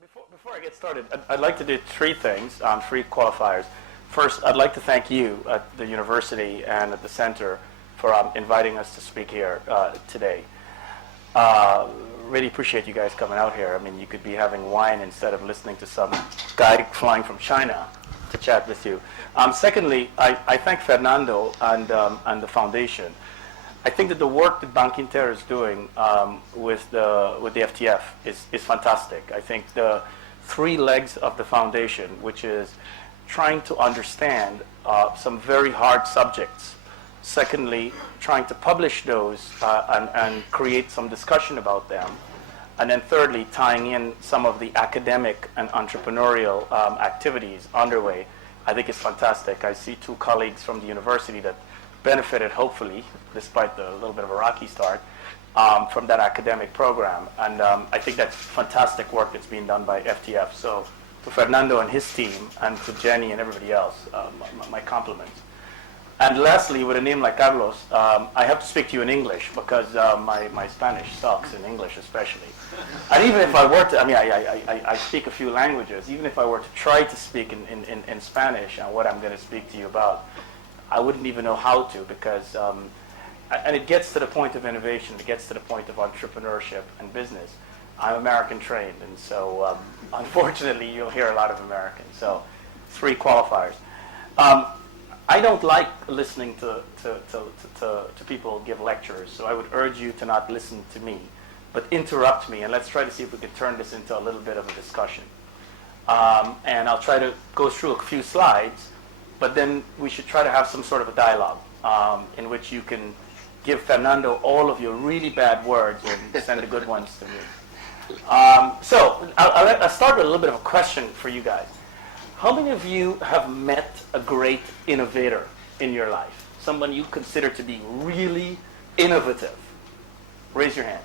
Before I get started, I'd like to do three things, three qualifiers. First, I'd like to thank you at the university and at the center for inviting us to speak here today. Really appreciate you guys coming out here. I mean, you could be having wine instead of listening to some guy flying from China to chat with you. Secondly, I thank Fernando and the foundation. I think that the work that Banco Inter is doing with the FTF is fantastic. I think the three legs of the foundation, which is trying to understand some very hard subjects. Secondly, trying to publish those and create some discussion about them. And then thirdly, tying in some of the academic and entrepreneurial activities underway, I think is fantastic. I see two colleagues from the university that benefited, hopefully, despite the little bit of a rocky start, from that academic program. And I think that's fantastic work that's being done by FTF. So to Fernando and his team, and to Jenny and everybody else, my compliments. And lastly, with a name like Carlos, I have to speak to you in English because my Spanish sucks, in English especially. And even if I were to, I speak a few languages, even if I were to try to speak in Spanish and what I'm going to speak to you about, I wouldn't even know how to because, and it gets to the point of innovation, it gets to the point of entrepreneurship and business. I'm American trained, and so unfortunately you'll hear a lot of Americans. So, three qualifiers. I don't like listening to people give lectures, so I would urge you to not listen to me, but interrupt me, and let's try to see if we can turn this into a little bit of a discussion. And I'll try to go through a few slides, but then we should try to have some sort of a dialogue in which you can give Fernando all of your really bad words and send the good ones to me. So I'll start with a little bit of a question for you guys. How many of you have met a great innovator in your life? Someone you consider to be really innovative? Raise your hand.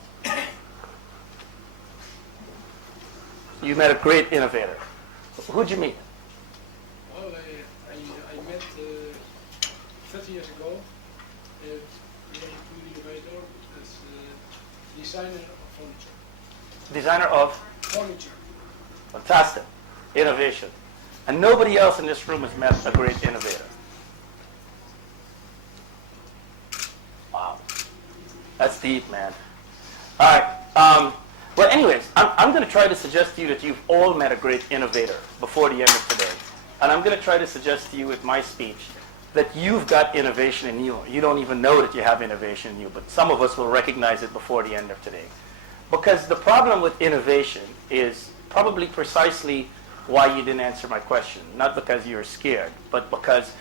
You met a great innovator. Who'd you meet? Well, I met 30 years ago a Great Innovator as designer of furniture. Designer of? Furniture. Fantastic. Innovation. And nobody else in this room has met a great innovator. Wow. That's deep, man. All right. Well, anyways, I'm going to try to suggest to you that you've all met a great innovator before the end of today. And I'm going to try to suggest to you with my speech that you've got innovation in you. You don't even know that you have innovation in you, but some of us will recognize it before the end of today. Because the problem with innovation is probably precisely why you didn't answer my question. Not because you were scared, but because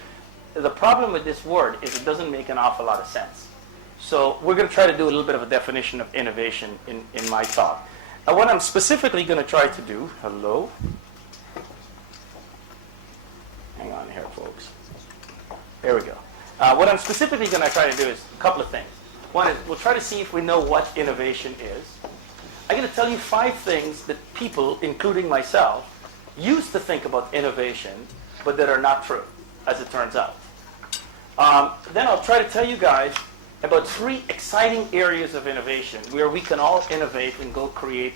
the problem with this word is it doesn't make an awful lot of sense. So we're going to try to do a little bit of a definition of innovation in my talk. And what I'm specifically going to try to do, hello? Hang on here, folks. There we go. What I'm specifically going to try to do is a couple of things. One is we'll try to see if we know what innovation is. I'm going to tell you 5 things that people, including myself, used to think about innovation, but that are not true, as it turns out. Then I'll try to tell you guys about 3 exciting areas of innovation where we can all innovate and go create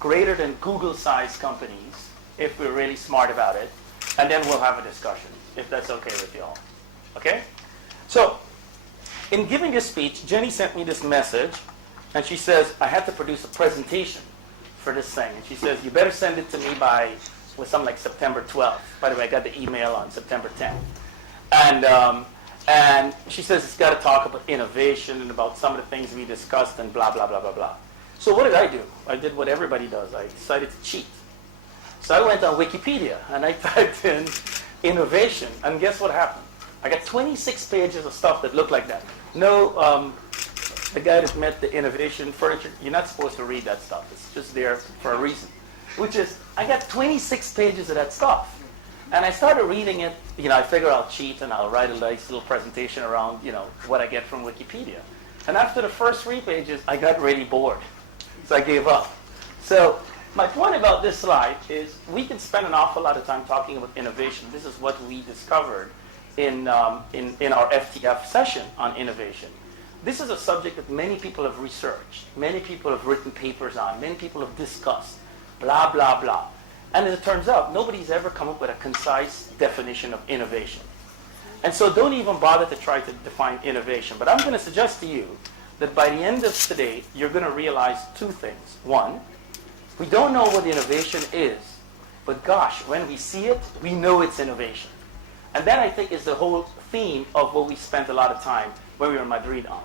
greater than Google-sized companies if we're really smart about it. And then we'll have a discussion, if that's okay with you all. Okay? So, in giving this speech, Jenny sent me this message, and she says, I had to produce a presentation for this thing. And she says, you better send it to me by, with something like September 12th. By the way, I got the email on September 10th. And she says it's got to talk about innovation and about some of the things we discussed and blah, blah, blah, blah, blah. So what did I do? I did what everybody does. I decided to cheat. So I went on Wikipedia and I typed in innovation. And guess what happened? I got 26 pages of stuff that looked like that. No, the guy that met the innovation furniture, you're not supposed to read that stuff. It's just there for a reason. Which is, I got 26 pages of that stuff. And I started reading it, I figure I'll cheat and I'll write a nice little presentation around, what I get from Wikipedia. And after the first 3 pages, I got really bored. So I gave up. So my point about this slide is we can spend an awful lot of time talking about innovation. This is what we discovered in our FTF session on innovation. This is a subject that many people have researched, many people have written papers on, many people have discussed. blah, blah, blah. And as it turns out, nobody's ever come up with a concise definition of innovation. And so don't even bother to try to define innovation. But I'm going to suggest to you that by the end of today, you're going to realize two things. One, we don't know what innovation is, but gosh, when we see it, we know it's innovation. And that, I think, is the whole theme of what we spent a lot of time when we were in Madrid on.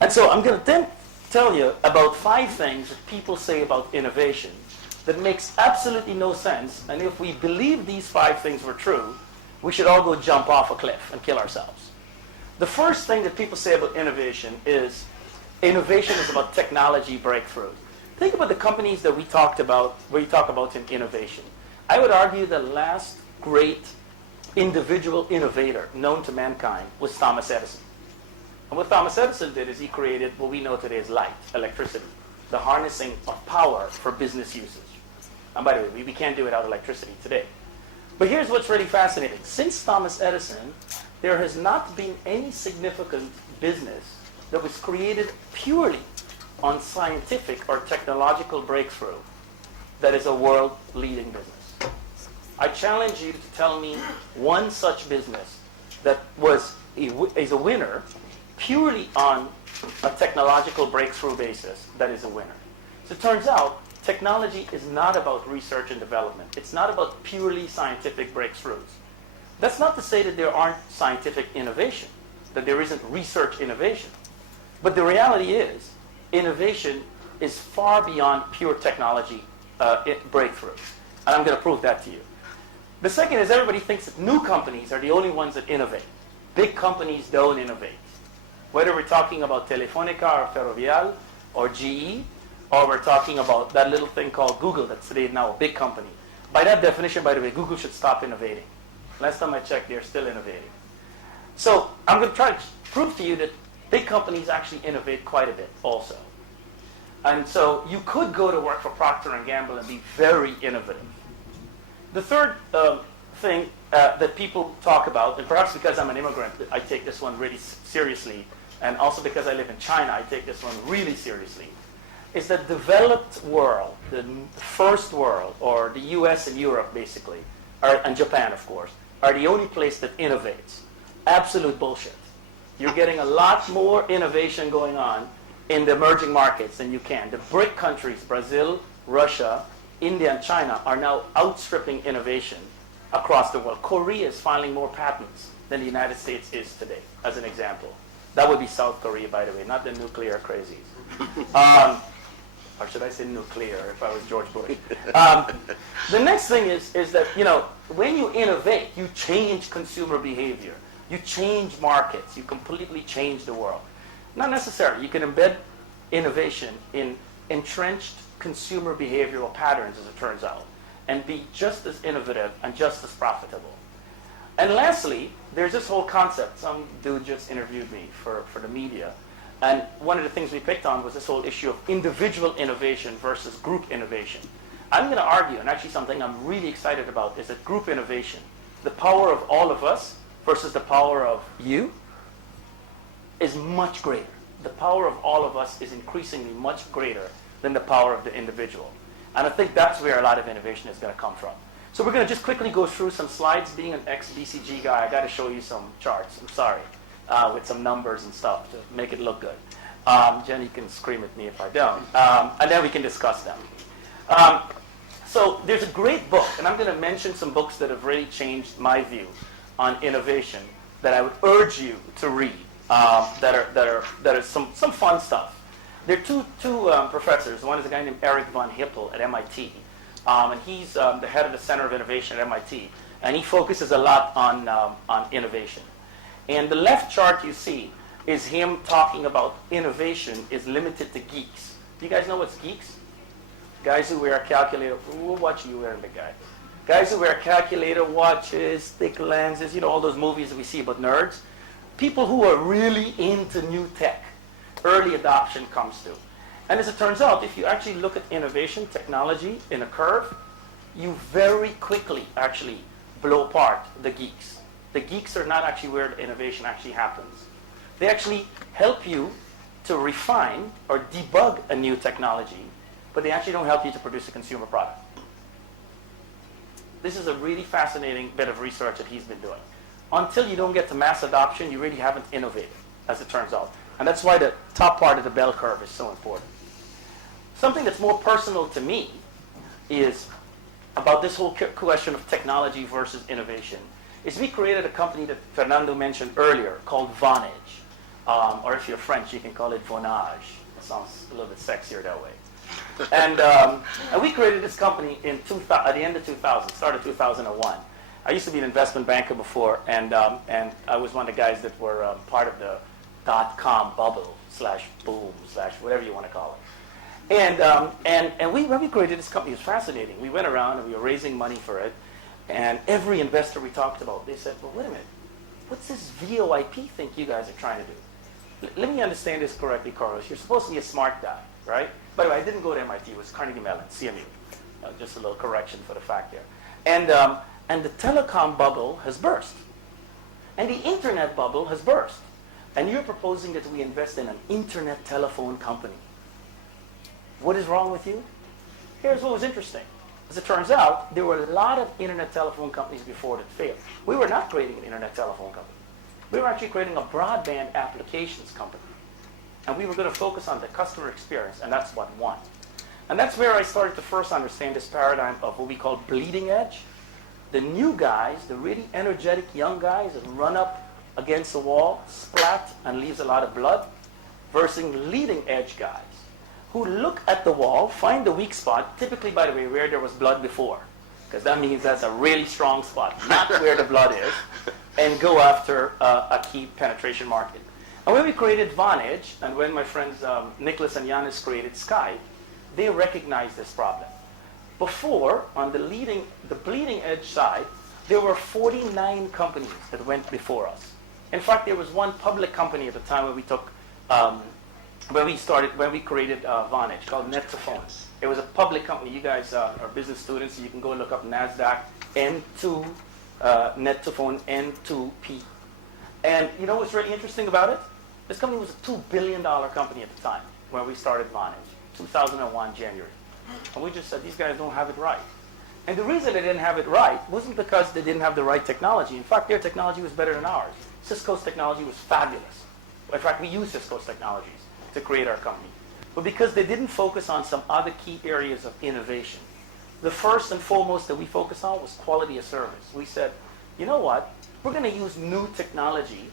And so I'm going to then tell you about 5 things that people say about innovation that makes absolutely no sense. And if we believe these 5 things were true, we should all go jump off a cliff and kill ourselves. The first thing that people say about innovation is about technology breakthroughs. Think about the companies that we talked about, where you talk about in innovation. I would argue the last great individual innovator known to mankind was Thomas Edison. And what Thomas Edison did is he created what we know today as light, electricity, the harnessing of power for business usage. And by the way, we can't do it without electricity today. But here's what's really fascinating. Since Thomas Edison, there has not been any significant business that was created purely on scientific or technological breakthrough that is a world-leading business. I challenge you to tell me one such business that is a winner purely on a technological breakthrough basis that is a winner. So it turns out technology is not about research and development. It's not about purely scientific breakthroughs. That's not to say that there aren't scientific innovation, that there isn't research innovation. But the reality is, innovation is far beyond pure technology breakthroughs. And I'm going to prove that to you. The second is everybody thinks that new companies are the only ones that innovate. Big companies don't innovate. Whether we're talking about Telefónica or Ferrovial or GE, or we're talking about that little thing called Google that's today now a big company. By that definition, by the way, Google should stop innovating. Last time I checked, they're still innovating. So I'm going to try to prove to you that big companies actually innovate quite a bit also. And so you could go to work for Procter & Gamble and be very innovative. The third thing that people talk about, and perhaps because I'm an immigrant, I take this one really seriously, and also because I live in China, I take this one really seriously, is that developed world, the first world, or the US and Europe basically, and Japan of course, are the only place that innovates. Absolute bullshit. You're getting a lot more innovation going on in the emerging markets than you can. The BRIC countries, Brazil, Russia, India, and China, are now outstripping innovation across the world. Korea is filing more patents than the United States is today, as an example. That would be South Korea, by the way, not the nuclear crazies. Or should I say nuclear if I was George Bush? The next thing is that, when you innovate, you change consumer behavior. You change markets. You completely change the world. Not necessarily. You can embed innovation in entrenched consumer behavioral patterns, as it turns out, and be just as innovative and just as profitable. And lastly, there's this whole concept. Some dude just interviewed me for the media. And one of the things we picked on was this whole issue of individual innovation versus group innovation. I'm going to argue, and actually something I'm really excited about, is that group innovation, the power of all of us versus the power of you, is much greater. The power of all of us is increasingly much greater than the power of the individual. And I think that's where a lot of innovation is going to come from. So we're going to just quickly go through some slides. Being an ex-BCG guy, I got to show you some charts. I'm sorry. With some numbers and stuff to make it look good. Jenny can scream at me if I don't. And then we can discuss them. So there's a great book, and I'm going to mention some books that have really changed my view on innovation that I would urge you to read. That are some fun stuff. There are two professors. One is a guy named Eric von Hippel at MIT, and he's the head of the Center of Innovation at MIT, and he focuses a lot on innovation. And the left chart you see is him talking about innovation is limited to geeks. Do you guys know what's geeks? Guys who wear a calculator. What watch are you wearing, big guy? Guys who wear calculator watches, thick lenses, all those movies that we see about nerds. People who are really into new tech. Early adoption comes to. And as it turns out, if you actually look at innovation, technology in a curve, you very quickly actually blow apart the geeks. The geeks are not actually where the innovation actually happens. They actually help you to refine or debug a new technology, but they actually don't help you to produce a consumer product. This is a really fascinating bit of research that he's been doing. Until you don't get to mass adoption, you really haven't innovated, as it turns out. And that's why the top part of the bell curve is so important. Something that's more personal to me is about this whole question of technology versus innovation. Is we created a company that Fernando mentioned earlier called Vonage. Or if you're French, you can call it Vonage. It sounds a little bit sexier that way. And we created this company at the end of 2000, start of 2001. I used to be an investment banker before, and I was one of the guys that were part of the .com bubble /boom / whatever you want to call it. And when we created this company, it was fascinating. We went around and we were raising money for it, and every investor we talked about, they said, well, wait a minute, what's this VoIP thing you guys are trying to do? Let me understand this correctly, Carlos. You're supposed to be a smart guy, right? By the way, I didn't go to MIT. It was Carnegie Mellon, CMU. Just a little correction for the fact there. And the telecom bubble has burst. And the internet bubble has burst. And you're proposing that we invest in an internet telephone company. What is wrong with you? Here's what was interesting. As it turns out, there were a lot of internet telephone companies before that failed. We were not creating an internet telephone company. We were actually creating a broadband applications company. And we were going to focus on the customer experience, and that's what won. And that's where I started to first understand this paradigm of what we call bleeding edge. The new guys, the really energetic young guys that run up against the wall, splat, and leaves a lot of blood, versus leading edge guys who look at the wall, find the weak spot, typically, by the way, where there was blood before, because that means that's a really strong spot, not where the blood is, and go after a key penetration market. And when we created Vonage, and when my friends Nicholas and Yanis created Skype, they recognized this problem. Before, on the bleeding edge side, there were 49 companies that went before us. In fact, there was one public company at the time when we took, when we created Vonage, called Net2Phone. It was a public company. You guys are business students, so you can go look up NASDAQ N2, Net2Phone N2P. And you know what's really interesting about it? This company was a $2 billion company at the time when we started Vonage, 2001 January. And we just said, these guys don't have it right. And the reason they didn't have it right wasn't because they didn't have the right technology. In fact, their technology was better than ours. Cisco's technology was fabulous. In fact, we used Cisco's technologies to create our company. But because they didn't focus on some other key areas of innovation. The first and foremost that we focused on was quality of service. We said, you know what? We're going to use new technology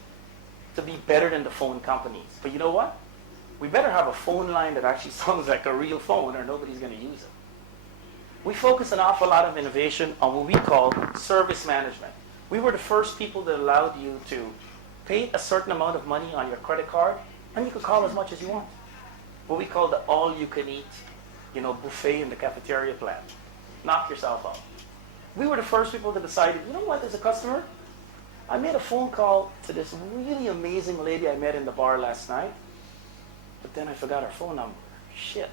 to be better than the phone companies. But you know what? We better have a phone line that actually sounds like a real phone or nobody's going to use it. We focus an awful lot of innovation on what we call service management. We were the first people that allowed you to pay a certain amount of money on your credit card and you could call as much as you want. What we call the all-you-can-eat, buffet in the cafeteria plan. Knock yourself out. We were the first people that decided, you know what, as a customer, I made a phone call to this really amazing lady I met in the bar last night, but then I forgot her phone number. Shit.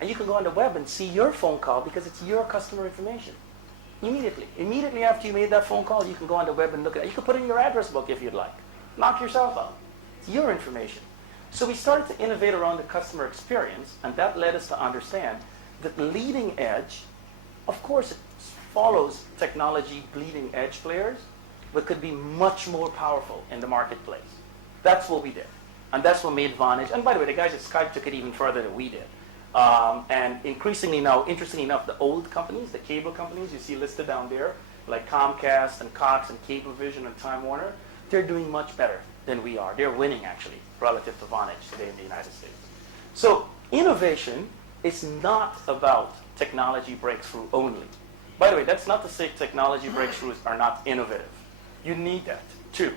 And you can go on the web and see your phone call because it's your customer information. Immediately. Immediately after you made that phone call, you can go on the web and look at it. You can put it in your address book if you'd like. Knock yourself out. It's your information. So we started to innovate around the customer experience, and that led us to understand that leading edge, of course, it follows technology bleeding edge players, but could be much more powerful in the marketplace. That's what we did. And that's what made Vonage. And by the way, the guys at Skype took it even further than we did. And increasingly now, interestingly enough, the old companies, the cable companies you see listed down there, like Comcast and Cox and Cablevision and Time Warner, they're doing much better than we are. They're winning, actually, relative to Vonage today in the United States. So innovation is not about technology breakthrough only. By the way, that's not to say technology breakthroughs are not innovative. You need that, too.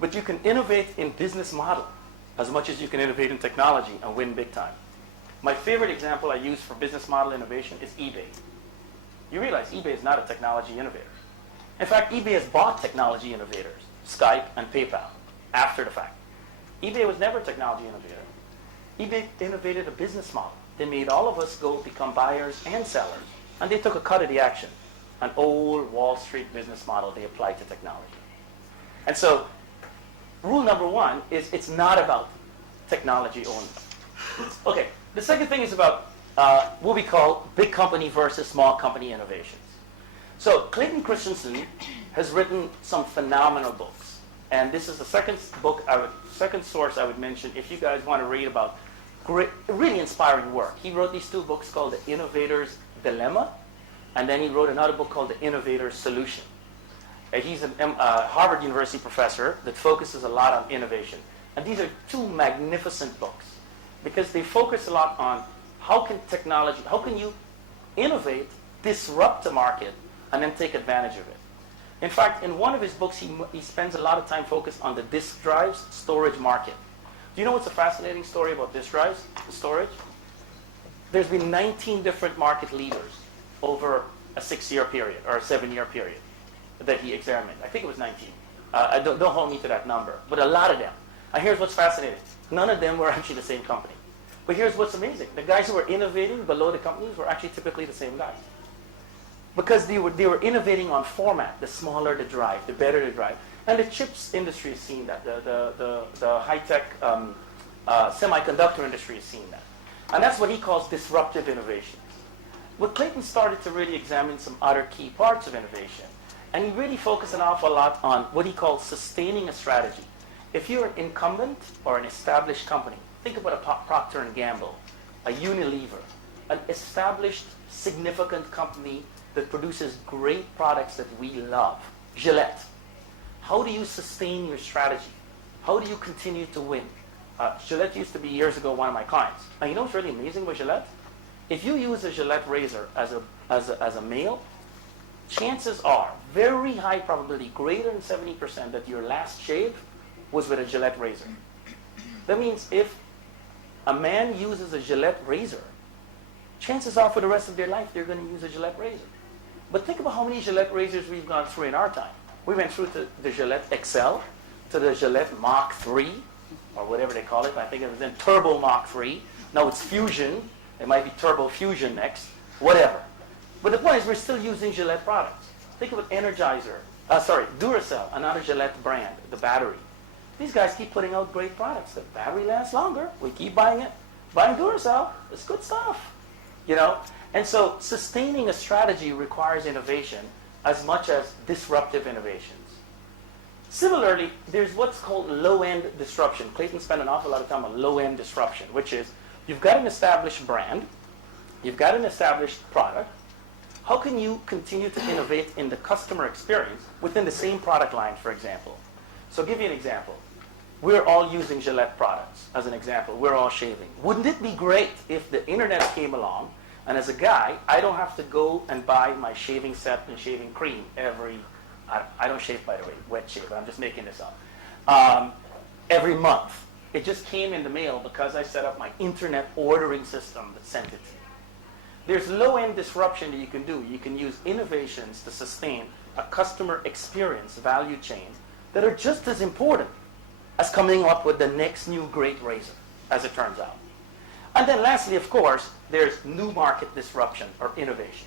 But you can innovate in business model as much as you can innovate in technology and win big time. My favorite example I use for business model innovation is eBay. You realize eBay is not a technology innovator. In fact, eBay has bought technology innovators, Skype and PayPal, after the fact. eBay was never a technology innovator. eBay innovated a business model. They made all of us go become buyers and sellers, and they took a cut of the action. An old Wall Street business model they applied to technology. And so, rule number one is it's not about technology only. Okay, the second thing is about what we call big company versus small company innovations. So Clayton Christensen has written some phenomenal books. And this is the second source I would mention if you guys want to read about great, really inspiring work. He wrote these two books called The Innovators Dilemma, and then he wrote another book called The Innovator's Solution. He's a Harvard University professor that focuses a lot on innovation. And these are two magnificent books because they focus a lot on how can you innovate, disrupt the market, and then take advantage of it. In fact, in one of his books, he spends a lot of time focused on the disk drives storage market. Do you know what's a fascinating story about disk drives, the storage? There's been 19 different market leaders over a 6-year period or a 7-year period that he examined. I think it was 19. Don't hold me to that number, but a lot of them. And here's what's fascinating. None of them were actually the same company. But here's what's amazing. The guys who were innovating below the companies were actually typically the same guys. Because they were innovating on format. The smaller the drive, the better the drive. And the chips industry has seen that. The high-tech semiconductor industry has seen that. And that's what he calls disruptive innovations. But Clayton started to really examine some other key parts of innovation. And he really focused an awful lot on what he calls sustaining a strategy. If you're an incumbent or an established company, think about a Procter & Gamble, a Unilever, an established, significant company that produces great products that we love. Gillette. How do you sustain your strategy? How do you continue to win? Gillette used to be years ago one of my clients. And you know what's really amazing with Gillette? If you use a Gillette razor as a male, chances are, very high probability, greater than 70%, that your last shave was with a Gillette razor. That means if a man uses a Gillette razor, chances are for the rest of their life they're going to use a Gillette razor. But think about how many Gillette razors we've gone through in our time. We went through to the Gillette XL, to the Gillette Mach 3, or whatever they call it. I think it was then Turbo Mach 3. Now it's Fusion. It might be Turbo Fusion next. Whatever. But the point is we're still using Gillette products. Think about Duracell, another Gillette brand, the battery. These guys keep putting out great products. The battery lasts longer. We keep buying it. Buying Duracell. It's good stuff. You know? And so sustaining a strategy requires innovation as much as disruptive innovations. Similarly, there's what's called low-end disruption. Clayton spent an awful lot of time on low-end disruption, which is you've got an established brand, you've got an established product. How can you continue to innovate in the customer experience within the same product line, for example? So I'll give you an example. We're all using Gillette products as an example. We're all shaving. Wouldn't it be great if the internet came along and as a guy, I don't have to go and buy my shaving set and shaving cream I don't shave, by the way, wet shave, I'm just making this up, every month. It just came in the mail because I set up my internet ordering system that sent it to me. There's low-end disruption that you can do. You can use innovations to sustain a customer experience value chain that are just as important as coming up with the next new great razor, as it turns out. And then lastly, of course, there's new market disruption or innovation.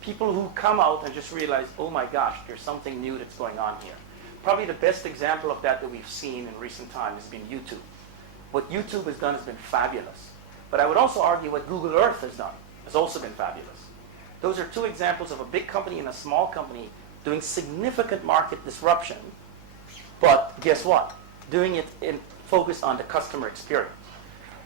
People who come out and just realize, oh my gosh, there's something new that's going on here. Probably the best example of that we've seen in recent times has been YouTube. What YouTube has done has been fabulous. But I would also argue what Google Earth has done has also been fabulous. Those are two examples of a big company and a small company doing significant market disruption, but guess what? Doing it focused on the customer experience.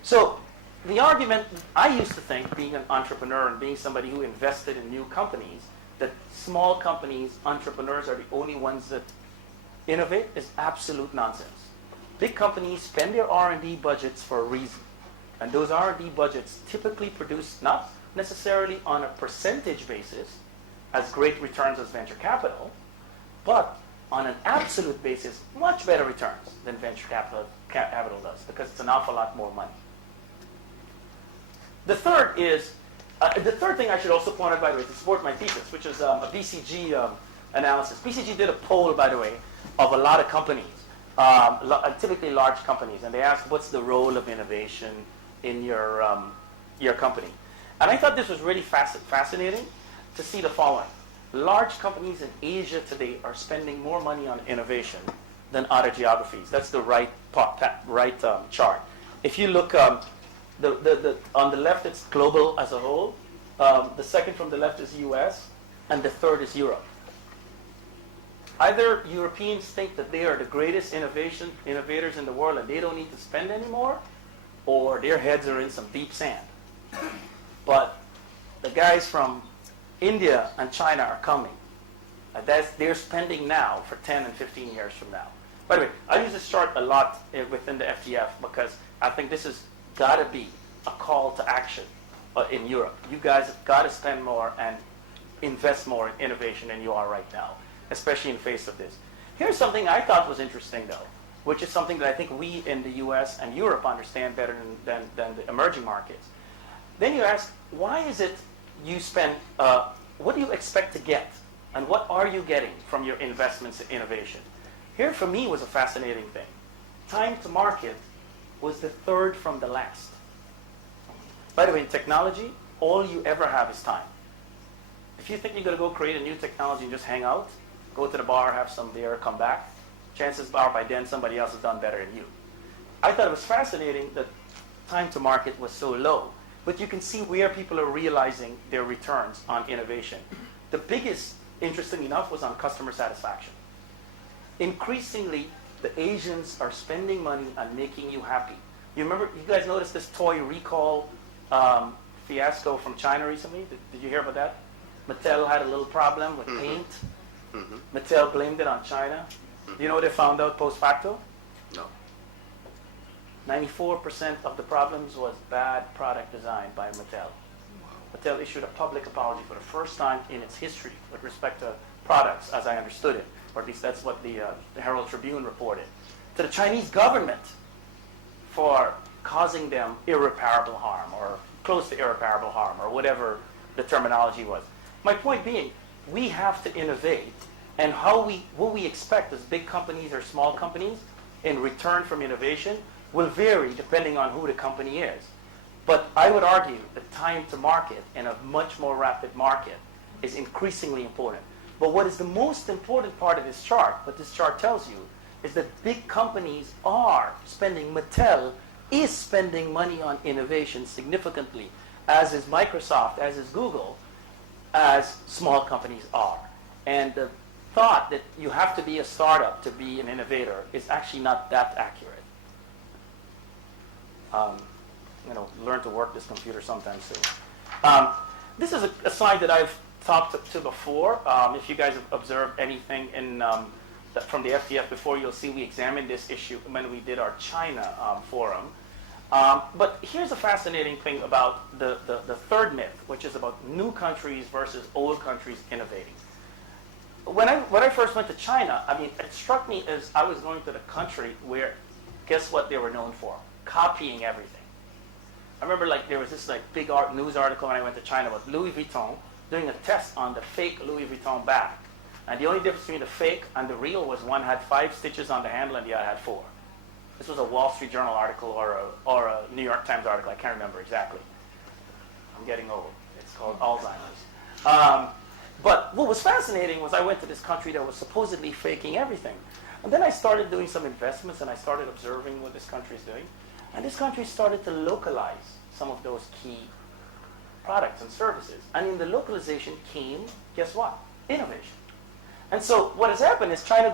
So the argument, I used to think, being an entrepreneur and being somebody who invested in new companies, that small companies, entrepreneurs are the only ones that innovate is absolute nonsense. Big companies spend their R&D budgets for a reason. And those R&D budgets typically produce not necessarily on a percentage basis as great returns as venture capital, but on an absolute basis, much better returns than venture capital does because it's an awful lot more money. The third thing I should also point out, by the way, to support my thesis, which is a BCG analysis. BCG did a poll, by the way, of a lot of companies, typically large companies, and they asked, what's the role of innovation in your company? And I thought this was really fascinating to see the following. Large companies in Asia today are spending more money on innovation than other geographies. That's the right chart. If you look On the left, it's global as a whole. The second from the left is US, and the third is Europe. Either Europeans think that they are the greatest innovators in the world and they don't need to spend anymore, or their heads are in some deep sand. But the guys from India and China are coming. They're spending now for 10 and 15 years from now. By the way, I use this chart a lot within the FTF because I think this has got to be a call to action in Europe. You guys have got to spend more and invest more in innovation than you are right now, especially in the face of this. Here's something I thought was interesting, though, which is something that I think we in the US and Europe understand better than the emerging markets. Then you ask, why is it you spend, what do you expect to get? And what are you getting from your investments in innovation? Here, for me, was a fascinating thing. Time to market was the third from the last. By the way, in technology, all you ever have is time. If you think you're going to go create a new technology and just hang out, go to the bar, have some beer, come back, chances are by then somebody else has done better than you. I thought it was fascinating that time to market was so low. But you can see where people are realizing their returns on innovation. The biggest, interesting enough, was on customer satisfaction. Increasingly, the Asians are spending money on making you happy. You remember, you guys noticed this toy recall fiasco from China recently? Did you hear about that? Mattel had a little problem with paint. Mattel blamed it on China. Do you know what they found out post facto? No. 94% of the problems was bad product design by Mattel. Mattel issued a public apology for the first time in its history with respect to products, as I understood it, or at least that's what the Herald Tribune reported, to the Chinese government for causing them irreparable harm or close to irreparable harm or whatever the terminology was. My point being, we have to innovate, and what we expect as big companies or small companies in return from innovation will vary depending on who the company is. But I would argue that time to market in a much more rapid market is increasingly important. But what is the most important part of this chart, what this chart tells you, is that big companies are spending, Mattel is spending money on innovation significantly, as is Microsoft, as is Google, as small companies are. And the thought that you have to be a startup to be an innovator is actually not that accurate. Learn to work this computer sometime soon. This is a slide that I've talked to before. If you guys have observed anything from the FTF before, you'll see we examined this issue when we did our China forum. But here's a fascinating thing about the third myth, which is about new countries versus old countries innovating. When I first went to China, it struck me as I was going to the country where, guess what they were known for? Copying everything. I remember there was this big news article when I went to China about Louis Vuitton doing a test on the fake Louis Vuitton bag. And the only difference between the fake and the real was one had 5 stitches on the handle and the other had 4. This was a Wall Street Journal article or a New York Times article. I can't remember exactly. I'm getting old. It's called Alzheimer's. But what was fascinating was I went to this country that was supposedly faking everything. And then I started doing some investments and I started observing what this country is doing. And this country started to localize some of those key products and services. And in the localization came, guess what? Innovation. And so what has happened is China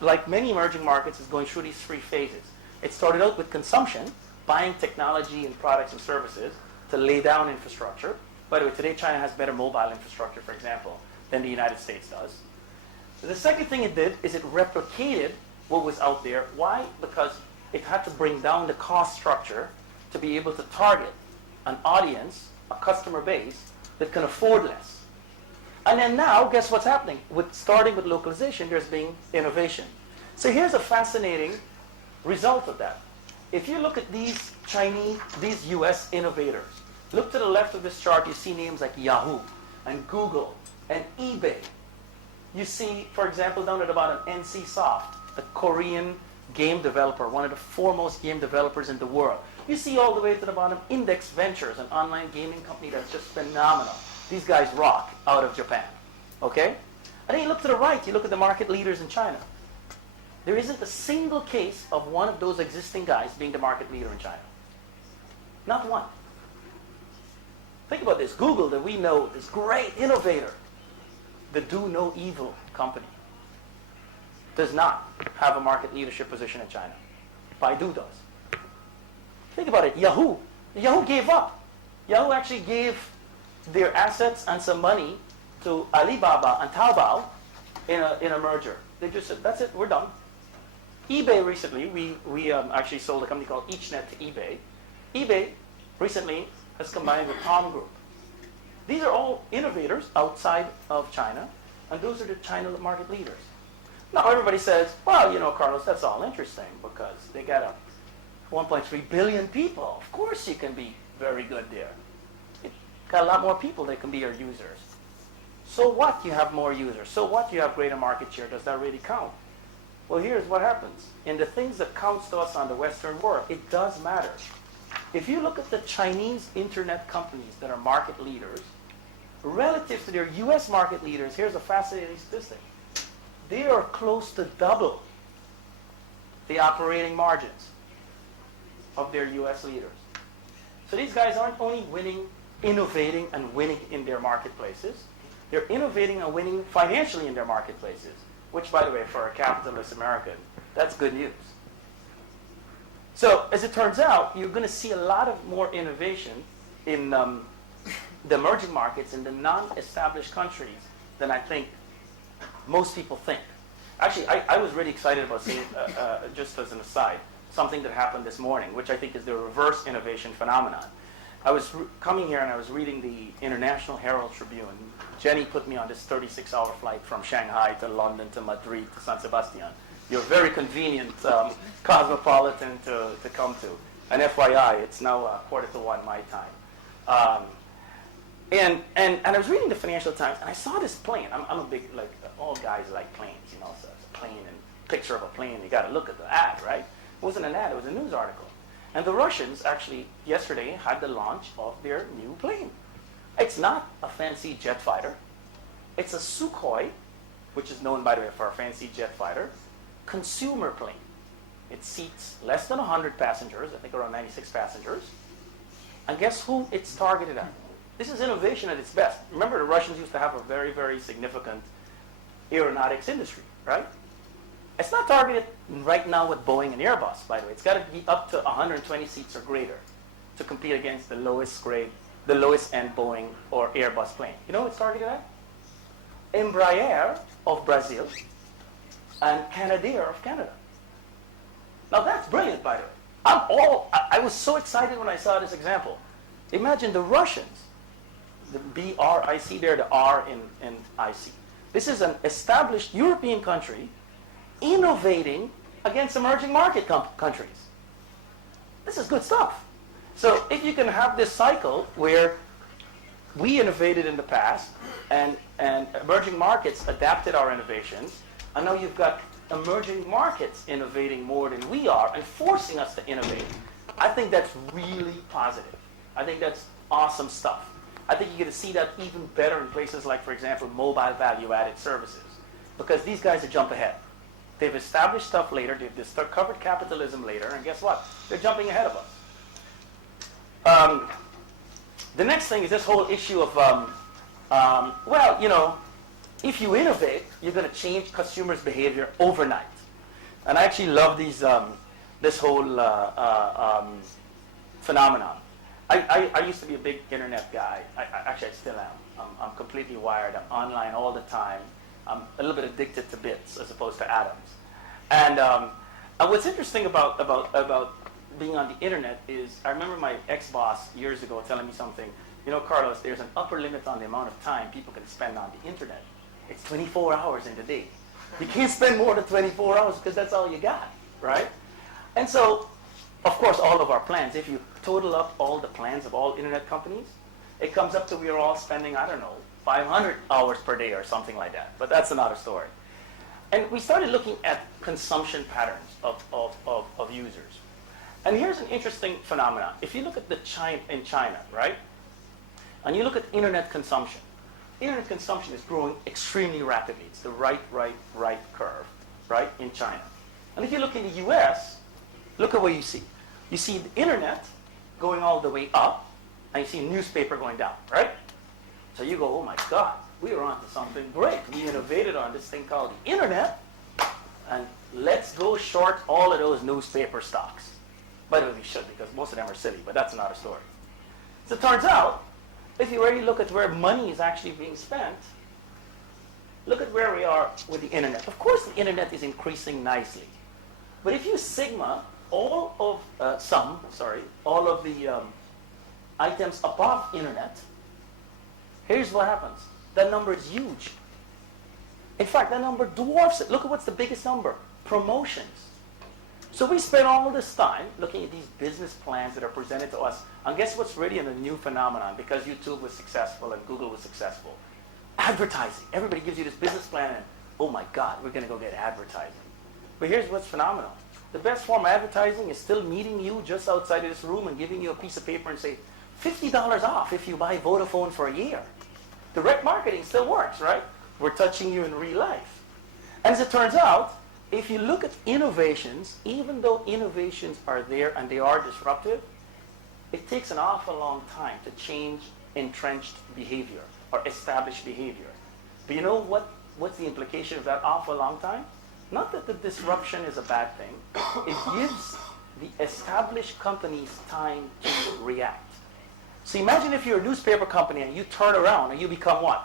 like many emerging markets, is going through these 3 phases. It started out with consumption, buying technology and products and services to lay down infrastructure. By the way, today China has better mobile infrastructure, for example, than the United States does. The second thing it did is it replicated what was out there. Why? Because it had to bring down the cost structure to be able to target an audience, a customer base, that can afford less. And then now, guess what's happening? Starting with localization, there's being innovation. So here's a fascinating result of that. If you look at these US innovators, look to the left of this chart, you see names like Yahoo and Google and eBay. You see, for example, down at the bottom, NC Soft, a Korean game developer, one of the foremost game developers in the world. You see all the way to the bottom, Index Ventures, an online gaming company that's just phenomenal. These guys rock out of Japan. Okay? And then you look to the right, you look at the market leaders in China. There isn't a single case of one of those existing guys being the market leader in China. Not one. Think about this. Google, that we know, this great innovator, the do no evil company, does not have a market leadership position in China. Baidu does. Think about it. Yahoo. Yahoo gave up. Yahoo actually gave their assets and some money to Alibaba and Taobao in a merger. They just said, that's it, we're done. eBay recently, we actually sold a company called EachNet to eBay. eBay recently has combined with Palm Group. These are all innovators outside of China, and those are the China market leaders. Now everybody says, well, Carlos, that's all interesting because they got a 1.3 billion people. Of course you can be very good there. You've got a lot more people that can be your users. So what you have more users? So what you have greater market share? Does that really count? Well, here's what happens. In the things that counts to us on the Western world, it does matter. If you look at the Chinese internet companies that are market leaders, relative to their US market leaders, here's a fascinating statistic. They are close to double the operating margins of their US leaders. So these guys aren't only winning, innovating, and winning in their marketplaces, they're innovating and winning financially in their marketplaces, which, by the way, for a capitalist American, that's good news. So, as it turns out, you're going to see a lot of more innovation in the emerging markets, in the non-established countries, than I think most people think. Actually, I was really excited about seeing, just as an aside, something that happened this morning, which I think is the reverse innovation phenomenon. I was coming here and I was reading the International Herald Tribune. Jenny put me on this 36-hour flight from Shanghai to London to Madrid to San Sebastian. You're very convenient cosmopolitan to come to. And FYI, it's now 1:45 my time. And I was reading the Financial Times and I saw this plane. I'm a big, all guys like planes, so it's a plane and picture of a plane. You got to look at the ad, right? It wasn't an ad, it was a news article. And the Russians actually yesterday had the launch of their new plane. It's not a fancy jet fighter. It's a Sukhoi, which is known, by the way, for a fancy jet fighter, consumer plane. It seats less than 100 passengers, I think around 96 passengers. And guess who it's targeted at? This is innovation at its best. Remember, the Russians used to have a very, very significant aeronautics industry, right? It's not targeted right now with Boeing and Airbus, by the way. It's got to be up to 120 seats or greater to compete against the lowest end Boeing or Airbus plane. You know what it's targeted at? Embraer of Brazil and Canadair of Canada. Now that's brilliant, by the way. I was so excited when I saw this example. Imagine the Russians, the B-R-I-C there, the R in I-C. This is an established European country innovating against emerging market countries. This is good stuff. So if you can have this cycle where we innovated in the past and emerging markets adapted our innovations, and now you've got emerging markets innovating more than we are and forcing us to innovate, I think that's really positive. I think that's awesome stuff. I think you're going to see that even better in places like, for example, mobile value-added services, because these guys are jump ahead. They've established stuff later, they've discovered capitalism later, and guess what? They're jumping ahead of us. The next thing is this whole issue of, if you innovate, you're going to change consumers' behavior overnight. And I actually love this whole phenomenon. I used to be a big internet guy. I still am. I'm completely wired. I'm online all the time. I'm a little bit addicted to bits as opposed to atoms. And what's interesting about being on the internet is I remember my ex-boss years ago telling me something. Carlos, there's an upper limit on the amount of time people can spend on the internet. It's 24 hours in the day. You can't spend more than 24 hours because that's all you got, right? And so, of course, all of our plans, if you total up all the plans of all internet companies, it comes up to we're all spending, 500 hours per day or something like that. But that's another story. And we started looking at consumption patterns of users. And here's an interesting phenomenon. If you look at in China, right? And you look at internet consumption is growing extremely rapidly. It's the right curve, right, in China. And if you look in the US, look at what you see. You see the internet going all the way up, and you see a newspaper going down, right? So you go, oh my God, we are onto something great. We innovated on this thing called the internet, and let's go short all of those newspaper stocks. By the way, we should, because most of them are silly, but that's another story. So it turns out, if you really look at where money is actually being spent, look at where we are with the internet. Of course, the internet is increasing nicely. But if you sigma all of all of the items above internet, here's what happens. That number is huge. In fact, that number dwarfs it. Look at what's the biggest number. Promotions. So we spend all this time looking at these business plans that are presented to us. And guess what's really a new phenomenon because YouTube was successful and Google was successful? Advertising. Everybody gives you this business plan and, oh my God, we're going to go get advertising. But here's what's phenomenal. The best form of advertising is still meeting you just outside of this room and giving you a piece of paper and say, $50 off if you buy Vodafone for a year. Direct marketing still works, right? We're touching you in real life. And as it turns out, if you look at innovations, even though innovations are there and they are disruptive, it takes an awful long time to change entrenched behavior or established behavior. But you know what's the implication of that awful long time? Not that the disruption is a bad thing. It gives the established companies time to react. So imagine if you're a newspaper company and you turn around and you become what?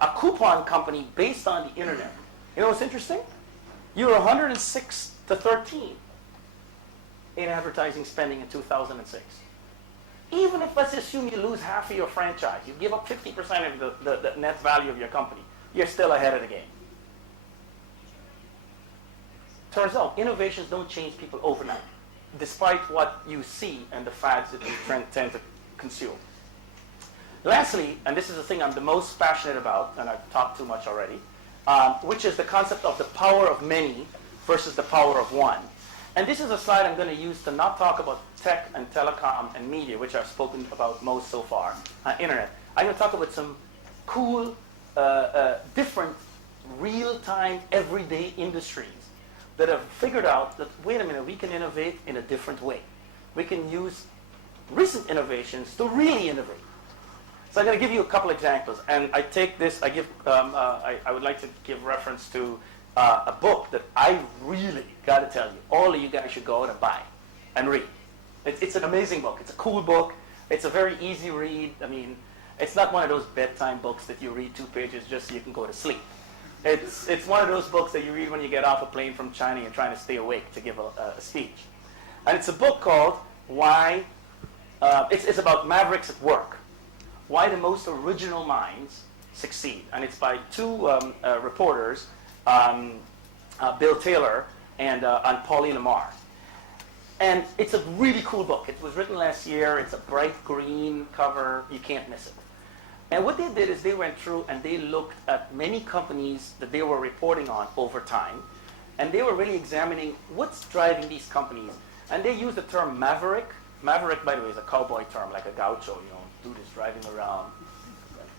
A coupon company based on the internet. You know what's interesting? You're 106 to 13 in advertising spending in 2006. Even if, let's assume you lose half of your franchise, you give up 50% of the net value of your company, you're still ahead of the game. Turns out, innovations don't change people overnight, despite what you see and the fads that you tend to consume. Lastly, and this is the thing I'm the most passionate about, and I've talked too much already, which is the concept of the power of many versus the power of one. And this is a slide I'm going to use to not talk about tech and telecom and media, which I've spoken about most so far, internet. I'm going to talk about some cool, different, real-time, everyday industries that have figured out that, wait a minute, we can innovate in a different way. We can use recent innovations to really innovate. So I'm going to give you a couple examples, and I take this. I would like to give reference to a book that I really got to tell you, all of you guys should go out and buy and read. It's an amazing book. It's a cool book. It's a very easy read. I mean, it's not one of those bedtime books that you read 2 pages just so you can go to sleep. It's one of those books that you read when you get off a plane from China and you're trying to stay awake to give a speech. And it's a book called Why. It's about mavericks at work. Why the most original minds succeed. And it's by 2 reporters, Bill Taylor and Pauline Lamar. And it's a really cool book. It was written last year. It's a bright green cover. You can't miss it. And what they did is they went through and they looked at many companies that they were reporting on over time. And they were really examining what's driving these companies. And they used the term maverick. Maverick, by the way, is a cowboy term, like a gaucho, dude is driving around.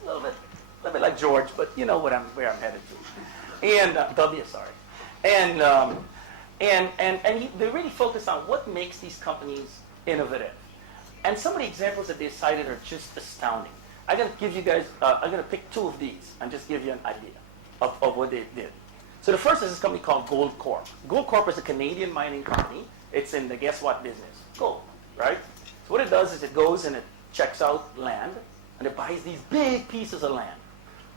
A little bit like George, but you know where I'm headed to. And they really focus on what makes these companies innovative. And some of the examples that they cited are just astounding. I'm going to give you guys, I'm going to pick 2 of these and just give you an idea of what they did. So the first is this company called Gold Corp. Gold Corp is a Canadian mining company. It's in the guess what business? Gold, right? So what it does is it goes and it checks out land and it buys these big pieces of land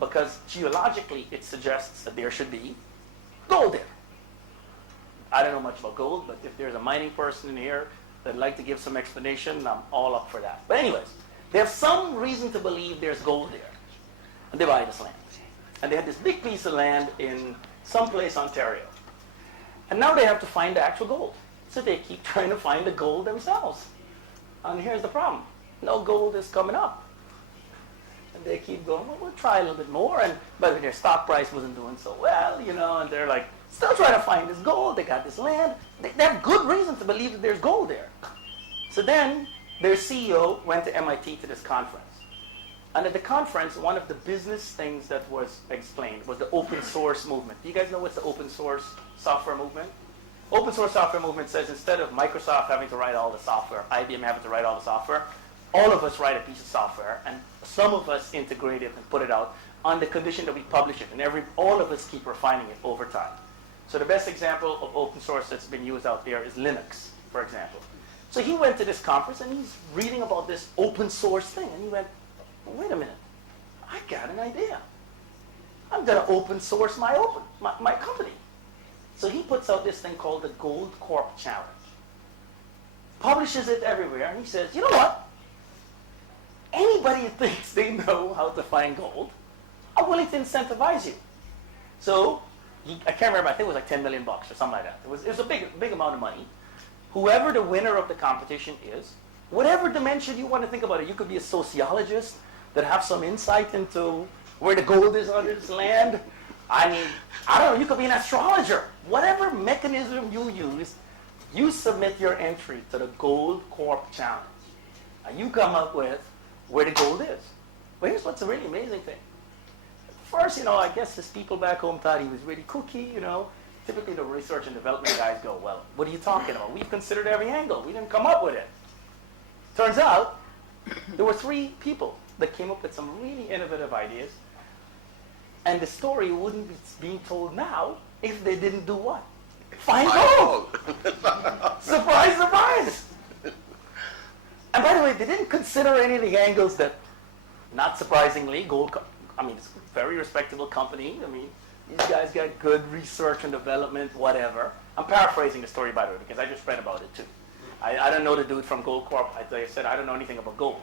because geologically it suggests that there should be gold there. I don't know much about gold, but if there's a mining person in here that'd like to give some explanation, I'm all up for that. But anyways, they have some reason to believe there's gold there. And they buy this land. And they had this big piece of land in someplace, Ontario. And now they have to find the actual gold. So they keep trying to find the gold themselves. And here's the problem. No gold is coming up. And they keep going, well, we'll try a little bit more. But their stock price wasn't doing so well, and they're like, still trying to find this gold. They got this land. They have good reason to believe that there's gold there. So then their CEO went to MIT to this conference. And at the conference, one of the business things that was explained was the open source movement. Do you guys know what's the open source software movement? open source software movement says instead of Microsoft having to write all the software, IBM having to write all the software, all of us write a piece of software, and some of us integrate it and put it out on the condition that we publish it, and all of us keep refining it over time. So the best example of open source that's been used out there is Linux, for example. So he went to this conference, and he's reading about this open source thing, and he went, well, wait a minute, I got an idea. I'm going to open source my company. So he puts out this thing called the Gold Corp Challenge. Publishes it everywhere, and he says, you know what? Anybody who thinks they know how to find gold, I'm willing to incentivize you. So, I can't remember, I think it was like $10 million or something like that. It was a big amount of money. Whoever the winner of the competition is, whatever dimension you want to think about it, you could be a sociologist that have some insight into where the gold is under this land. I mean, I don't know, you could be an astrologer. Whatever mechanism you use, you submit your entry to the Gold Corp Challenge. And you come up with where the gold is. Well, here's what's a really amazing thing. First, I guess his people back home thought he was really kooky, Typically the research and development guys go, well, what are you talking about? We've considered every angle. We didn't come up with it. Turns out, there were 3 people that came up with some really innovative ideas. And the story wouldn't be being told now if they didn't do what? Find gold! Surprise, surprise! And by the way, they didn't consider any of the angles that, not surprisingly, it's a very respectable company. These guys got good research and development, whatever. I'm paraphrasing the story, by the way, because I just read about it, too. I don't know the dude from Gold Corp. Like I said, I don't know anything about gold.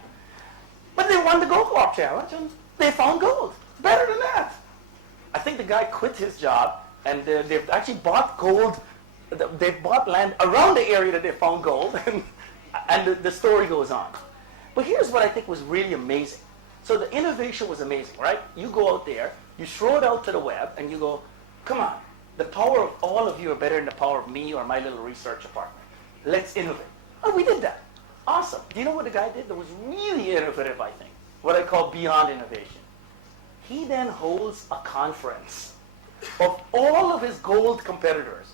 But they won the Gold Corp Challenge, and they found gold. Better than that. I think the guy quit his job, and they've actually bought gold. They've bought land around the area that they found gold, and the story goes on. But here's what I think was really amazing. So the innovation was amazing, right? You go out there, you throw it out to the web, and you go, come on, the power of all of you are better than the power of me or my little research department. Let's innovate. Oh, we did that. Awesome. Do you know what the guy did that was really innovative, I think? What I call beyond innovation. He then holds a conference of all of his gold competitors.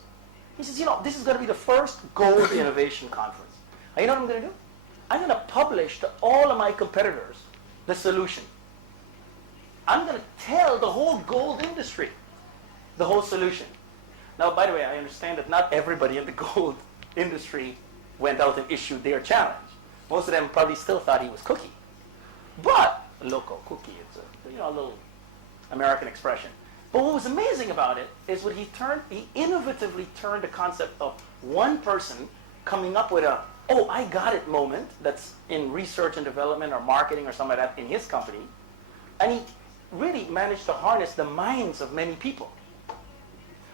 He says, this is going to be the first gold innovation conference. And you know what I'm going to do? I'm going to publish to all of my competitors the solution. I'm going to tell the whole gold industry the whole solution. Now, by the way, I understand that not everybody in the gold industry went out and issued their challenge. Most of them probably still thought he was cookie. But, loco, cookie, it's a little American expression. But what was amazing about it is he innovatively turned the concept of one person coming up with oh, I got it moment that's in research and development or marketing or something like that in his company. And he really managed to harness the minds of many people.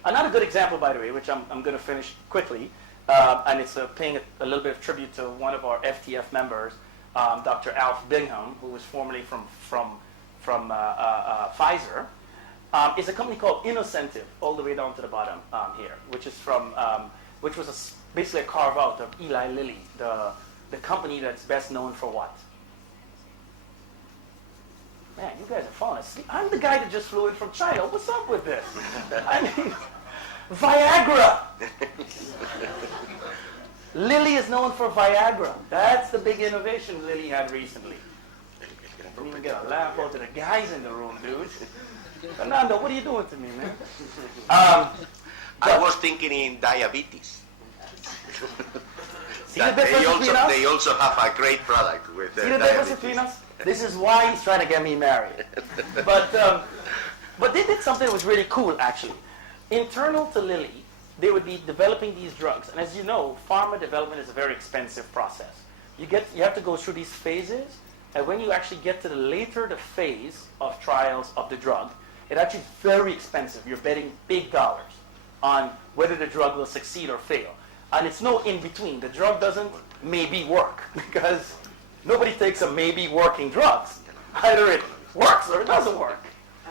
Another good example, by the way, which I'm going to finish quickly, and it's paying a little bit of tribute to one of our FTF members, Dr. Alf Bingham, who was formerly from Pfizer, is a company called Innocentive, all the way down to the bottom here, which was basically a carve out of Eli Lilly, the company that's best known for what? Man, you guys are falling asleep. I'm the guy that just flew in from China. What's up with this? I mean, Viagra. Lilly is known for Viagra. That's the big innovation Lilly had recently. Don't even get a laugh out of the guys in the room, dude. Fernando, what are you doing to me, man? I was thinking in diabetes. See the difference between us? They also have a great product with See the difference between us? This is why he's trying to get me married. But they did something that was really cool, actually. Internal to Lilly, they would be developing these drugs. And as you know, pharma development is a very expensive process. You have to go through these phases, and when you actually get to the phase of trials of the drug, it actually is very expensive. You're betting big dollars on whether the drug will succeed or fail. And it's no in-between. The drug doesn't maybe work, because nobody takes a maybe working drugs. Either it works or it doesn't work.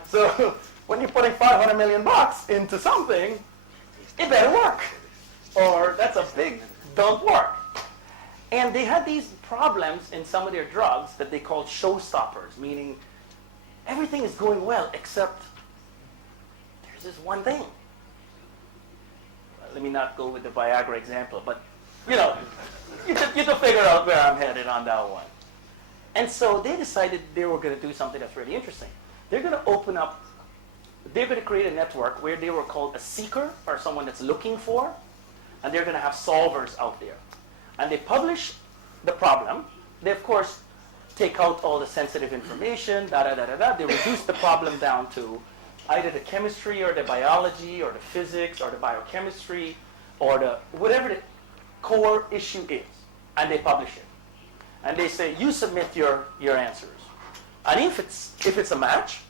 So when you're putting $500 million into something, it better work. Or that's a big don't work. And they had these problems in some of their drugs that they called showstoppers, meaning everything is going well except there's this one thing. let me not go with the Viagra example, but you know, you can figure out where I'm headed on that one. And so they decided they were going to do something that's really interesting. They're going to create a network where they were called a seeker, or someone that's looking for, and they're going to have solvers out there. And they publish the problem. They, of course, take out all the sensitive information, They reduce the problem down to either the chemistry or the biology or the physics or the biochemistry or the whatever the core issue is, and they publish it. And they say, you submit your answers. And if it's a match,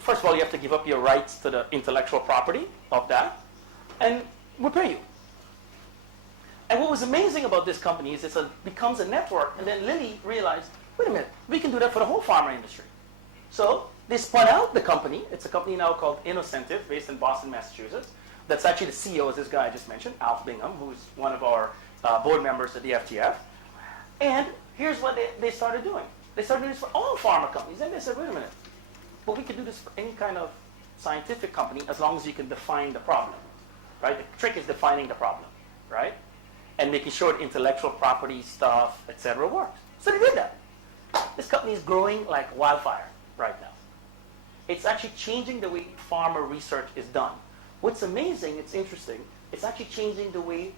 first of all, you have to give up your rights to the intellectual property of that, and we'll pay you. And what was amazing about this company is it becomes a network, and then Lilly realized, wait a minute, we can do that for the whole pharma industry. So they spun out the company. It's a company now called Innocentive, based in Boston, Massachusetts. That's actually the CEO is this guy I just mentioned, Alf Bingham, who's one of our board members at the FTF. And here's what they started doing. They started doing this for all pharma companies. And they said, wait a minute, but we can do this for any kind of scientific company as long as you can define the problem, right? The trick is defining the problem, right? And making sure the intellectual property stuff, etc. works. So they did that. This company is growing like wildfire right now. It's actually changing the way pharma research is done. What's amazing, it's interesting, it's actually changing the way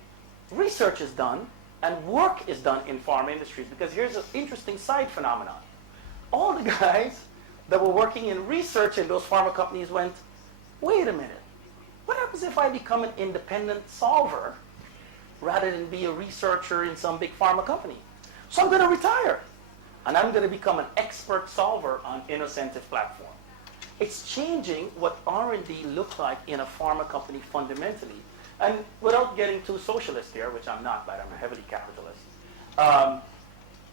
research is done and work is done in pharma industries, because here's an interesting side phenomenon. All the guys that were working in research in those pharma companies went, wait a minute, what happens if I become an independent solver rather than be a researcher in some big pharma company? So I'm going to retire, and I'm going to become an expert solver on Innocentive platform. It's changing what R&D looks like in a pharma company fundamentally. And without getting too socialist here, which I'm not, but I'm a heavily capitalist,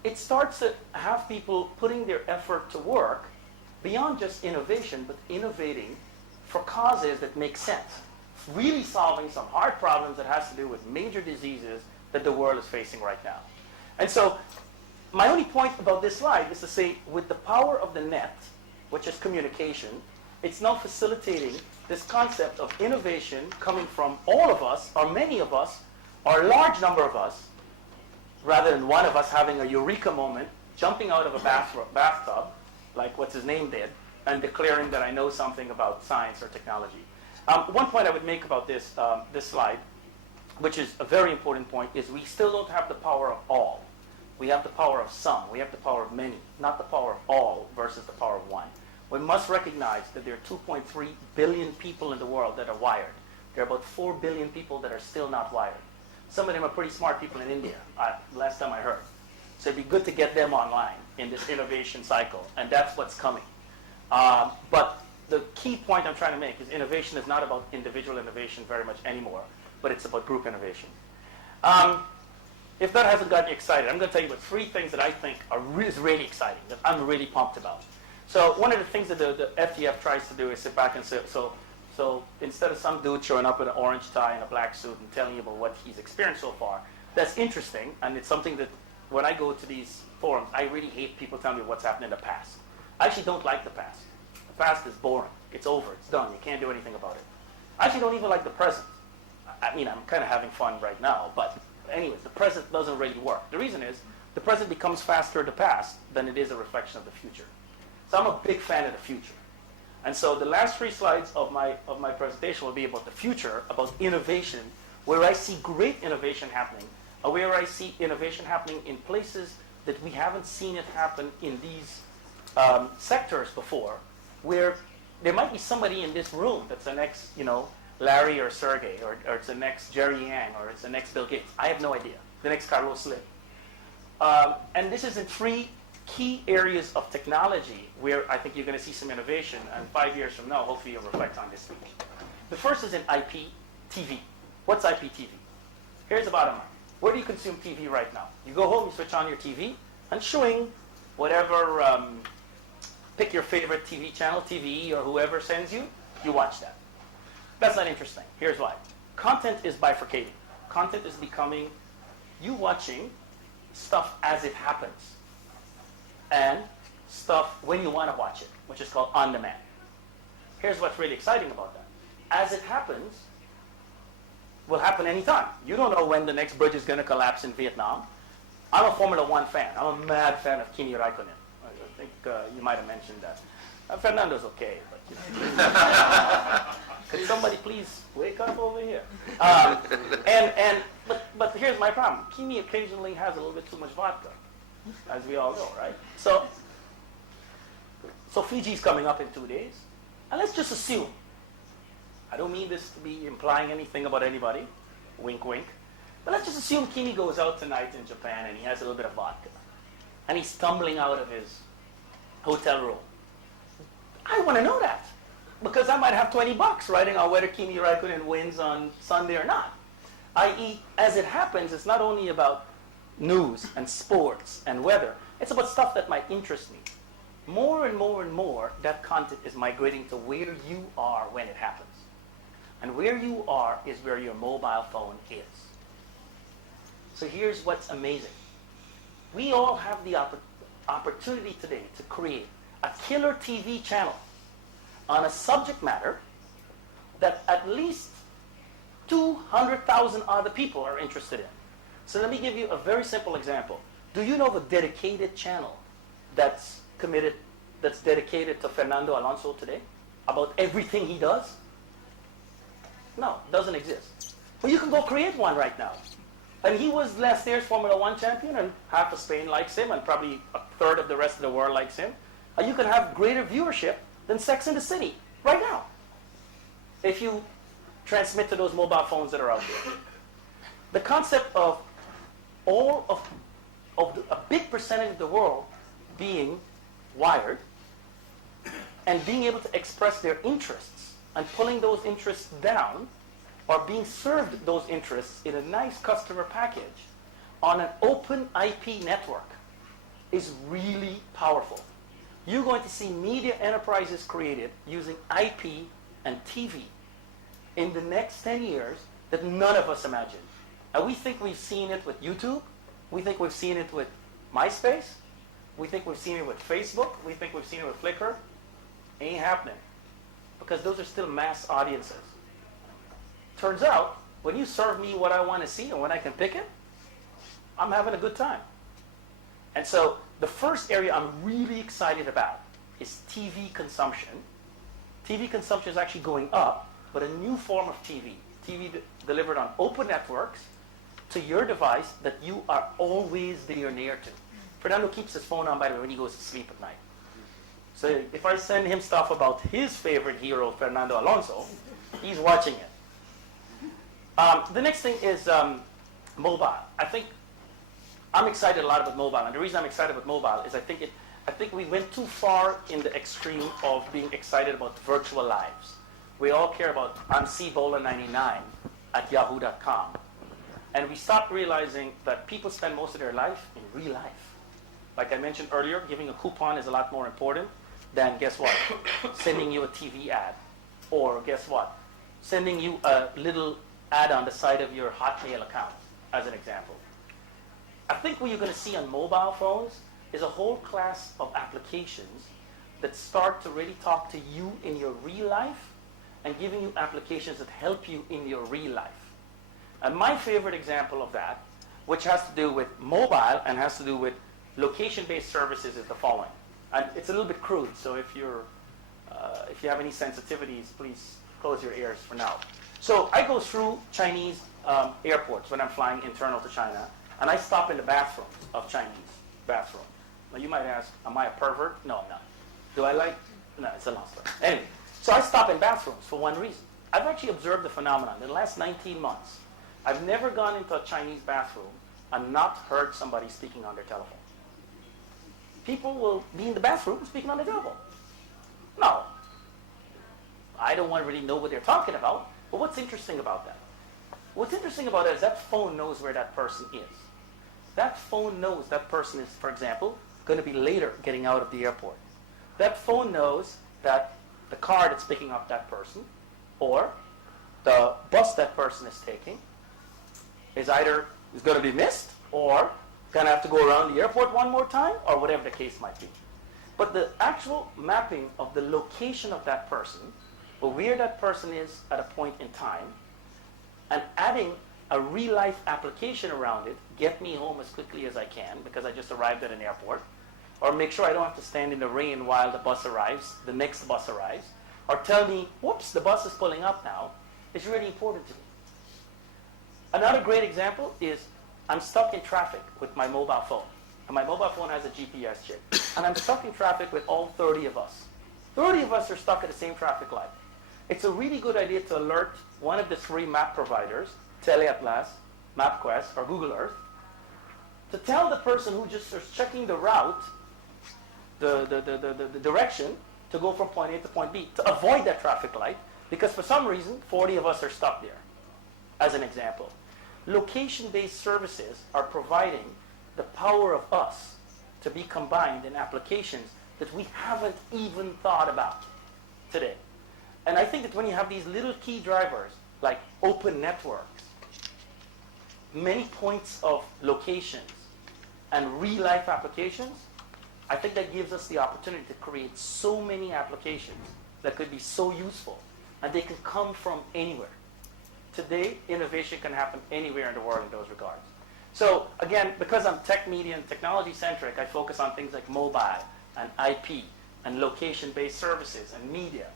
it starts to have people putting their effort to work beyond just innovation, but innovating for causes that make sense. Really solving some hard problems that has to do with major diseases that the world is facing right now. And so my only point about this slide is to say, with the power of the net, which is communication, it's now facilitating this concept of innovation coming from all of us, or many of us, or a large number of us, rather than one of us having a eureka moment, jumping out of a bathtub, like what's his name did, and declaring that I know something about science or technology. One point I would make about this slide, which is a very important point, is we still don't have the power of all. We have the power of some. We have the power of many, not the power of all versus the power of one. We must recognize that there are 2.3 billion people in the world that are wired. There are about 4 billion people that are still not wired. Some of them are pretty smart people in India, last time I heard. So it'd be good to get them online in this innovation cycle, and that's what's coming. But the key point I'm trying to make is innovation is not about individual innovation very much anymore, but it's about group innovation. If that hasn't got you excited, I'm going to tell you about 3 things that I think is really exciting, that I'm really pumped about. So one of the things that the FTF tries to do is sit back and say, so instead of some dude showing up with an orange tie and a black suit and telling you about what he's experienced so far, that's interesting, and it's something that when I go to these forums, I really hate people telling me what's happened in the past. I actually don't like the past. The past is boring. It's over. It's done. You can't do anything about it. I actually don't even like the present. I mean, I'm kind of having fun right now, but anyways, the present doesn't really work. The reason is the present becomes faster the past than it is a reflection of the future. So I'm a big fan of the future. And so the last 3 slides of my presentation will be about the future, about innovation, where I see great innovation happening, where I see innovation happening in places that we haven't seen it happen in these sectors before, where there might be somebody in this room that's the next, Larry or Sergey, or it's the next Jerry Yang, or it's the next Bill Gates. I have no idea. The next Carlos Slim. And this is in 3 key areas of technology where I think you're going to see some innovation, and 5 years from now, hopefully you'll reflect on this speech. The first is in IP TV. What's IP TV? Here's the bottom line. Where do you consume TV right now? You go home, you switch on your TV, and showing whatever, pick your favorite TV channel, TVE, or whoever sends you, you watch that. That's not interesting. Here's why. Content is bifurcating. Content is becoming you watching stuff as it happens, and stuff when you want to watch it, which is called on demand. Here's what's really exciting about that. As it happens, will happen anytime. You don't know when the next bridge is going to collapse in Vietnam. I'm a Formula One fan. I'm a mad fan of Kimi Raikkonen. I think you might have mentioned that. Fernando's okay, but you know. Could somebody please wake up over here? But here's my problem. Kimi occasionally has a little bit too much vodka, as we all know, right? So Fiji's coming up in 2 days, and let's just assume. I don't mean this to be implying anything about anybody, wink wink, but let's just assume Kimi goes out tonight in Japan and he has a little bit of vodka, and he's stumbling out of his hotel room. I want to know that, because I might have $20 writing on whether Kimi Raikkonen wins on Sunday or not. I.e., as it happens, it's not only about news and sports and weather, it's about stuff that might interest me. More and more and more, that content is migrating to where you are when it happens. And where you are is where your mobile phone is. So here's what's amazing. We all have the opportunity today to create a killer TV channel on a subject matter that at least 200,000 other people are interested in. So let me give you a very simple example. Do you know of a dedicated channel that's dedicated to Fernando Alonso today? About everything he does? No, doesn't exist. But you can go create one right now. And he was last year's Formula One champion, and half of Spain likes him, and probably a third of the rest of the world likes him. And you can have greater viewership than Sex and the City right now, if you transmit to those mobile phones that are out there. The concept of a big percentage of the world being wired and being able to express their interests and pulling those interests down, or being served those interests in a nice customer package on an open IP network, is really powerful. You're going to see media enterprises created using IP and TV in the next 10 years that none of us imagine. And we think we've seen it with YouTube. We think we've seen it with MySpace. We think we've seen it with Facebook. We think we've seen it with Flickr. Ain't happening, because those are still mass audiences. Turns out, when you serve me what I want to see and when I can pick it, I'm having a good time. And so the first area I'm really excited about is TV consumption. TV consumption is actually going up, but a new form of TV. TV delivered on open networks to your device that you are always there near to. Fernando keeps his phone on, by the way, when he goes to sleep at night. So if I send him stuff about his favorite hero, Fernando Alonso, he's watching it. The next thing is mobile. I think I'm excited a lot about mobile, and the reason I'm excited about mobile is I think we went too far in the extreme of being excited about virtual lives. We all care about I'm Bhola99 at yahoo.com, and we stopped realizing that people spend most of their life in real life. Like I mentioned earlier, giving a coupon is a lot more important than, guess what, sending you a TV ad, or guess what, sending you a little ad on the side of your Hotmail account, as an example. I think what you're going to see on mobile phones is a whole class of applications that start to really talk to you in your real life and giving you applications that help you in your real life. And my favorite example of that, which has to do with mobile and has to do with location-based services, is the following. And it's a little bit crude, so if you have any sensitivities, please close your ears for now. So I go through Chinese airports when I'm flying internal to China, and I stop in the bathrooms of Chinese bathrooms. Now you might ask, am I a pervert? No, I'm not. Do I like? No, it's a long story. Anyway, so I stop in bathrooms for one reason. I've actually observed the phenomenon. In the last 19 months, I've never gone into a Chinese bathroom and not heard somebody speaking on their telephone. People will be in the bathroom speaking on their telephone. No. I don't want to really know what they're talking about, but what's interesting about that? What's interesting about it is that phone knows where that person is. That phone knows that person is, for example, going to be later getting out of the airport. That phone knows that the car that's picking up that person, or the bus that person is taking, is going to be missed, or going to have to go around the airport one more time, or whatever the case might be. But the actual mapping of the location of that person, or where that person is at a point in time, and adding a real-life application around it, get me home as quickly as I can because I just arrived at an airport, or make sure I don't have to stand in the rain while the bus arrives, the next bus arrives, or tell me, whoops, the bus is pulling up now, is really important to me. Another great example is I'm stuck in traffic with my mobile phone. And my mobile phone has a GPS chip. And I'm stuck in traffic with all 30 of us. 30 of us are stuck at the same traffic light. It's a really good idea to alert one of the 3 map providers, Teleatlas, MapQuest, or Google Earth, to tell the person who just is checking the route, the direction, to go from point A to point B, to avoid that traffic light, because for some reason, 40 of us are stuck there, as an example. Location-based services are providing the power of us to be combined in applications that we haven't even thought about today. And I think that when you have these little key drivers, like open networks, many points of locations, and real-life applications, I think that gives us the opportunity to create so many applications that could be so useful, and they can come from anywhere. Today, innovation can happen anywhere in the world in those regards. So again, because I'm tech, media, and technology-centric, I focus on things like mobile and IP and location-based services and media.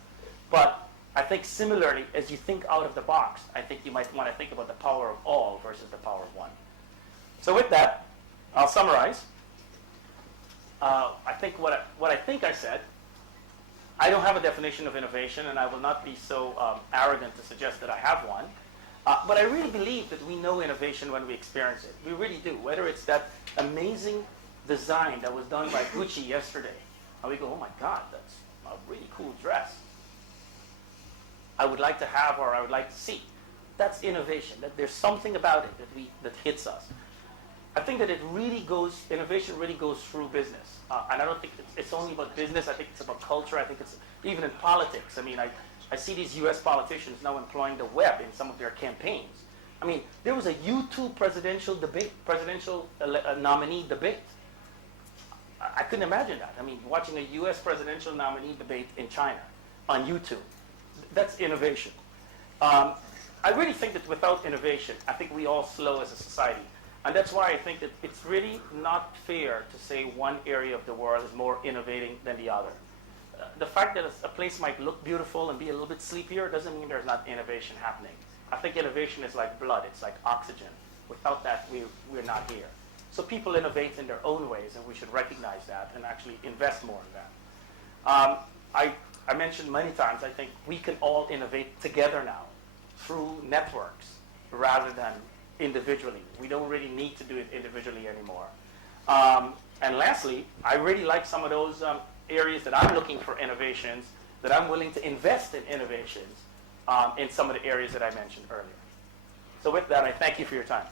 But I think similarly, as you think out of the box, I think you might want to think about the power of all versus the power of one. So with that, I'll summarize. I think what I think I said, I don't have a definition of innovation, and I will not be so arrogant to suggest that I have one. But I really believe that we know innovation when we experience it. We really do. Whether it's that amazing design that was done by Gucci yesterday, and we go, oh my God, that's a really cool dress. I would like to have, or I would like to see. That's innovation. That there's something about it that hits us. I think that innovation really goes through business. And I don't think it's only about business. I think it's about culture. I think it's even in politics. I mean, I see these US politicians now employing the web in some of their campaigns. I mean, there was a YouTube presidential nominee debate. I couldn't imagine that. I mean, watching a US presidential nominee debate in China on YouTube. That's innovation. I really think that without innovation, I think we all slow as a society. And that's why I think that it's really not fair to say one area of the world is more innovating than the other. The fact that a place might look beautiful and be a little bit sleepier doesn't mean there's not innovation happening. I think innovation is like blood. It's like oxygen. Without that, we're not here. So people innovate in their own ways, and we should recognize that and actually invest more in that. I mentioned many times, I think we can all innovate together now through networks rather than individually. We don't really need to do it individually anymore. And lastly, I really like some of those areas that I'm looking for innovations, that I'm willing to invest in innovations in some of the areas that I mentioned earlier. So with that, I thank you for your time.